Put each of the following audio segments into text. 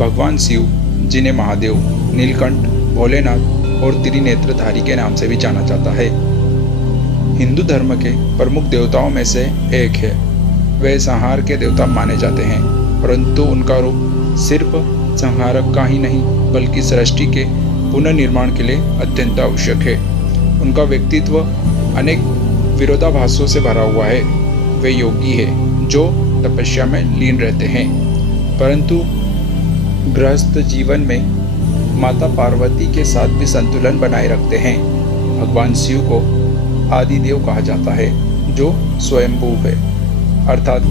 भगवान शिव, जिन्हें महादेव, नीलकंठ, भोलेनाथ और त्रिनेत्रधारी के नाम से भी जाना जाता है, हिंदू धर्म के प्रमुख देवताओं में से एक है। वे संहार के देवता माने जाते हैं, परंतु उनका रूप सिर्फ संहारक का ही नहीं बल्कि सृष्टि के पुनर्निर्माण के लिए अत्यंत आवश्यक है। उनका व्यक्तित्व अनेक विरोधाभासों से भरा हुआ है। वे योगी है जो तपस्या में लीन रहते हैं, परंतु गृहस्थ जीवन में माता पार्वती के साथ भी संतुलन बनाए रखते हैं। भगवान शिव को आदिदेव कहा जाता है, जो स्वयंभू है, अर्थात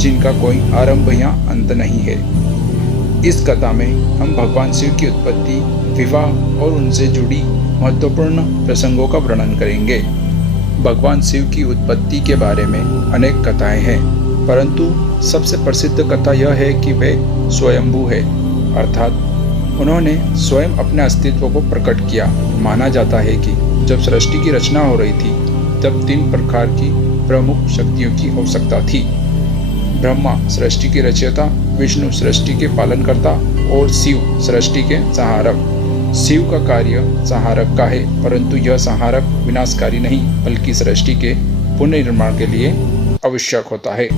जिनका कोई आरंभ या अंत नहीं है। इस कथा में हम भगवान शिव की उत्पत्ति, विवाह और उनसे जुड़ी महत्वपूर्ण प्रसंगों का वर्णन करेंगे। भगवान शिव की उत्पत्ति के बारे में अनेक कथाएं हैं, परंतु सबसे प्रसिद्ध कथा यह है कि वे स्वयंभू है, अर्थात उन्होंने स्वयं अपने अस्तित्व को प्रकट किया। माना जाता है कि जब सृष्टि की रचना हो रही थी तब 3 प्रकार की प्रमुख शक्तियों की आवश्यकता थी। ब्रह्मा सृष्टि के रचयिता, विष्णु सृष्टि के पालनकर्ता और शिव सृष्टि के संहारक। शिव का कार्य संहारक का है, परंतु यह संहारक विनाशकारी नहीं बल्कि सृष्टि के पुनर्निर्माण के लिए आवश्यक होता है।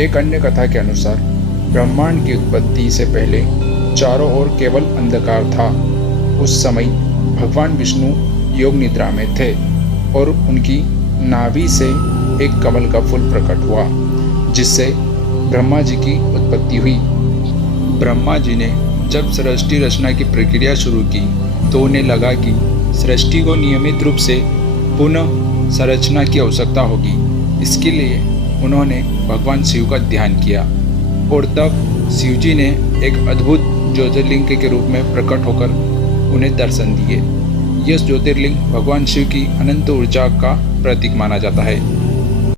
एक अन्य कथा के अनुसार ब्रह्मांड की उत्पत्ति से पहले चारों ओर केवल अंधकार था। उस समय भगवान विष्णु योग निद्रा में थे और उनकी नाभि से एक कमल का फूल प्रकट हुआ, जिससे ब्रह्मा जी की उत्पत्ति हुई। ब्रह्मा जी ने जब सृष्टि रचना की प्रक्रिया शुरू की तो उन्हें लगा कि सृष्टि को नियमित रूप से पुनः संरचना की आवश्यकता होगी। इसके लिए उन्होंने भगवान शिव का ध्यान किया और तब शिव जी ने एक अद्भुत ज्योतिर्लिंग के रूप में प्रकट होकर उन्हें दर्शन दिए। यह ज्योतिर्लिंग भगवान शिव की अनंत ऊर्जा का प्रतीक माना जाता है।